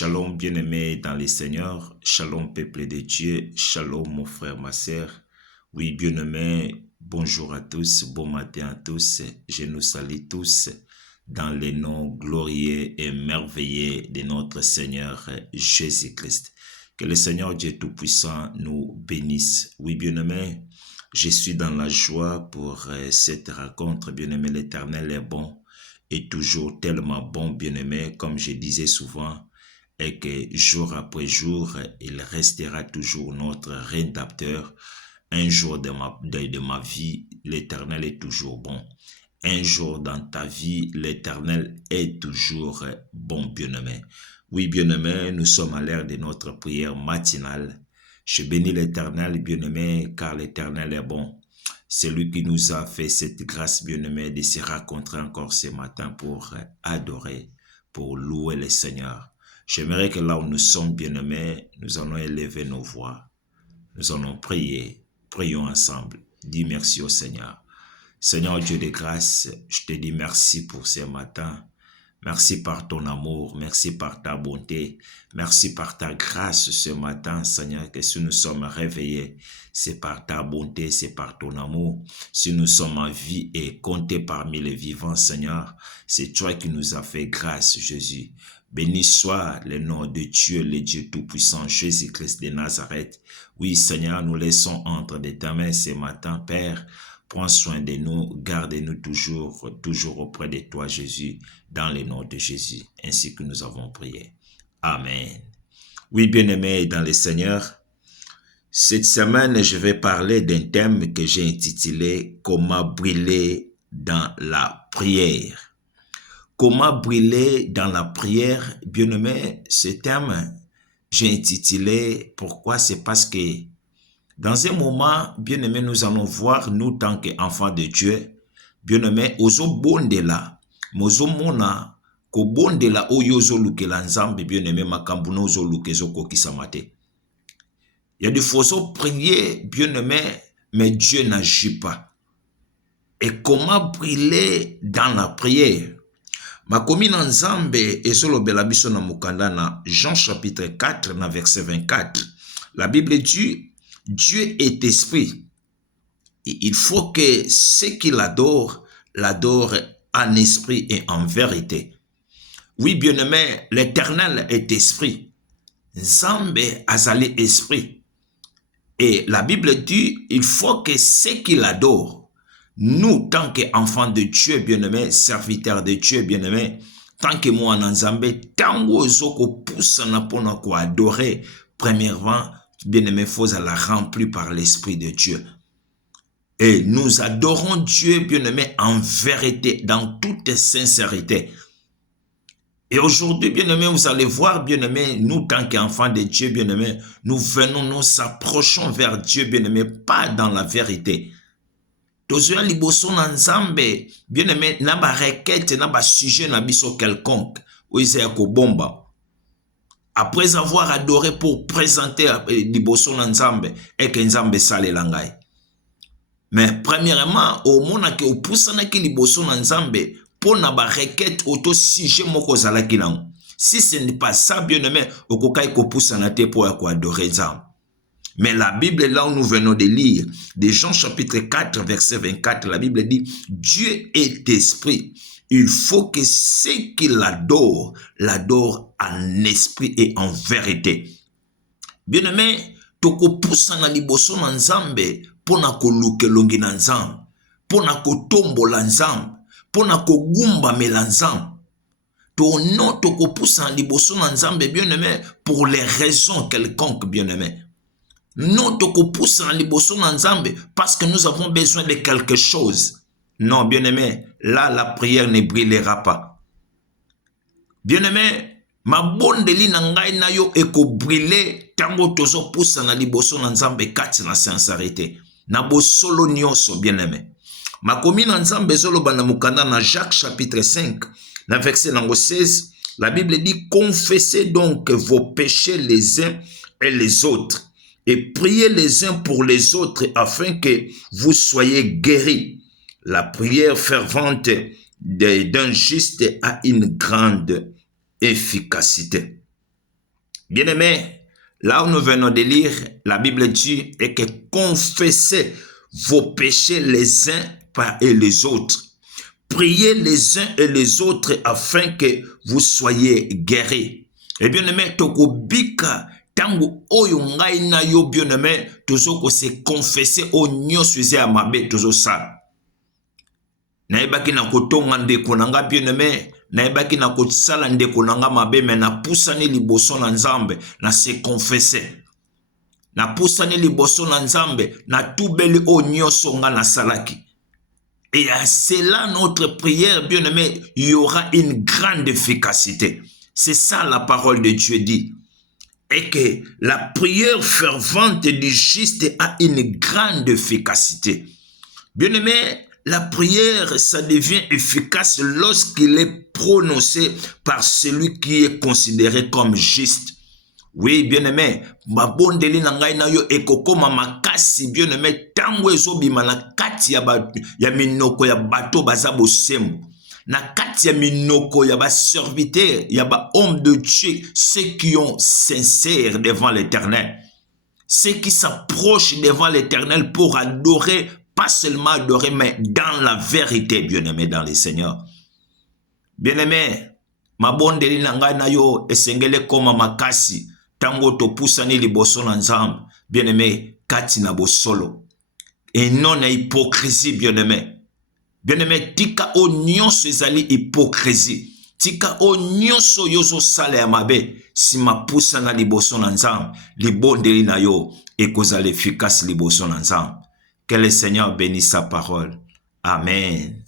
Shalom bien-aimé dans les Seigneurs, shalom peuple de Dieu, shalom mon frère, ma sœur. Oui bien-aimé, bonjour à tous, bon matin à tous, je nous salue tous dans le nom glorieux et merveilleux de notre Seigneur Jésus-Christ. Que le Seigneur Dieu Tout-Puissant nous bénisse. Oui bien-aimé, je suis dans la joie pour cette rencontre, bien-aimé, l'Éternel est bon et toujours tellement bon, bien-aimé, comme je disais souvent, et que jour après jour, il restera toujours notre rédempteur. Un jour de ma vie, l'Éternel est toujours bon. Un jour dans ta vie, l'Éternel est toujours bon, bien-aimé. Oui, bien-aimé, nous sommes à l'heure de notre prière matinale. Je bénis l'Éternel, bien-aimé, car l'Éternel est bon. C'est lui qui nous a fait cette grâce, bien-aimé, de se rencontrer encore ce matin pour adorer, pour louer le Seigneur. J'aimerais que là où nous sommes, bien-aimés, nous allons élever nos voix. Nous allons prier. Prions ensemble. Dis merci au Seigneur. Seigneur Dieu de grâce, je te dis merci pour ce matin. Merci par ton amour, merci par ta bonté, merci par ta grâce ce matin, Seigneur, que si nous sommes réveillés, c'est par ta bonté, c'est par ton amour. Si nous sommes en vie et comptés parmi les vivants, Seigneur, c'est toi qui nous as fait grâce, Jésus. Béni soit le nom de Dieu, le Dieu Tout-Puissant, Jésus-Christ de Nazareth. Oui, Seigneur, nous laissons entre de ta main ce matin, Père. Prends soin de nous, garde-nous toujours auprès de toi, Jésus, dans le nom de Jésus, ainsi que nous avons prié. Amen. Oui, bien-aimés dans le Seigneur, cette semaine, je vais parler d'un thème que j'ai intitulé « Comment briller dans la prière ». Comment briller dans la prière, bien-aimé, ce thème, j'ai intitulé « Pourquoi ?» C'est parce que dans un moment, bien-aimé, nous allons voir, nous, tant qu'enfants de Dieu, bien-aimé, ozo bondela, mozo mona, ko bondela oyozo lukela nzambe, bien-aimé, makambuno ozo lukezo kokisamate. Il y a des fois, prier, bien-aimé, mais Dieu n'agit pas. Et comment briller dans la prière? Makomi na nzambe ezolo bela biso na mukanda na Jean chapitre 4 na verset 24. La Bible dit Dieu est esprit. Et il faut que ceux qui l'adorent en esprit et en vérité. Oui, bien-aimé, l'Éternel est esprit. Nzambe azali esprit. Et la Bible dit, il faut que ceux qui l'adorent, nous, tant qu'enfants de Dieu, bien-aimé, serviteurs de Dieu, bien-aimé, tant que moi, Nzambe, tango zoko pousse na pona ko adorer, premièrement, bien-aimé, faut la remplir par l'Esprit de Dieu. Et nous adorons Dieu, bien-aimé, en vérité, dans toute sincérité. Et aujourd'hui, bien-aimé, vous allez voir, bien-aimé, nous, tant qu'enfants de Dieu, bien-aimé, nous venons, nous approchons vers Dieu, bien-aimé, pas dans la vérité. Tozoya liboso na nzambe, bien-aimé, na ba requête, na ba sujet na biso quelconque, ou isa ko bomba. Après avoir adoré pour présenter liboso na nzambe, et que nzambe sale langai. Mais premièrement, au mona ke opusana ki liboso na nzambe, pour na ba requête auto sujet moko zala kilang. Si ce n'est pas ça, bien-aimé, okokai ko pusana te pour adorer nzambe. Mais la Bible, là où nous venons de lire, de Jean chapitre 4, verset 24, la Bible dit, Dieu est esprit. Il faut que ceux qui l'adorent en esprit et en vérité. Bien-aimé, toko poussa na liboso na nzambe, pona ko lukelongi na nzambe, pona ko tombola nzambe, pona ko gumba mela nzambe. Non toko poussa na liboso na nzambe, bien-aimé, pour les raisons quelconques, bien-aimé. Non, toko pousse en liboso na nzambe parce que nous avons besoin de quelque chose. Non, bien-aimé, là, la prière ne brillera pas. Bien-aimé, ma bondeli na ngai na yo eko briller tango tozo pousse na liboso na nzambe kati na sincérité. Na bosolo nyonso, bien-aimé. Ma komi na nzambe zolo bana mukanda na Jacques chapitre 5, na verset nango 16, la Bible dit, confessez donc vos péchés les uns et les autres. Et priez les uns pour les autres afin que vous soyez guéris. La prière fervente d'un juste a une grande efficacité. Bien-aimés, là où nous venons de lire, la Bible dit et que confessez vos péchés les uns et les autres. Priez les uns et les autres afin que vous soyez guéris. Et bien-aimé, tokobika tangu oyo ngai na yo bien-aimé, tozoko se confesser o nyonso eza ya mabe tozosala. Naebaki na kotonga ndeko nanga bien-aimé, naebaki na kosala ndeko nanga mabe, me na pusani liboso na Nzambe na se confesser. Na pusani liboso na Nzambe na tubeli o nyonso nga na salaki. Et à cela, notre prière, bien-aimé, il y aura une grande efficacité. C'est ça la parole de Dieu dit. Et que la prière fervente du juste a une grande efficacité. Bien-aimé, la prière, ça devient efficace lorsqu'il est prononcé par celui qui est considéré comme juste. Oui, bien-aimé, babondeli na ngai na yo ekokoma makasi bien-aimé tango ezobima na kati ya minoko ya bato baza bosembo. Na kati ya minoko ya ba serviteur, ya ba homme de Dieu, ceux qui ont sincère devant l'Éternel. Ceux qui s'approchent devant l'Éternel pour adorer, pas seulement adorer, mais dans la vérité, bien-aimé, dans le Seigneur. Bien-aimé, mabondeli na ngai na yo esengele koma makasi. Tango to pusani liboso na Nzambe, bien-aimé, kati na bosolo. Et non na hypocrisie, bien-aimé. Bien-aimé, tika o nyonso ezali hypocrisie. Tika o nyonso yozo sala ya mabe, si ma pusana liboso na Nzambe, libondeli na yo, ekozala efficace liboso na Nzambe. Que le Seigneur bénisse sa parole. Amen.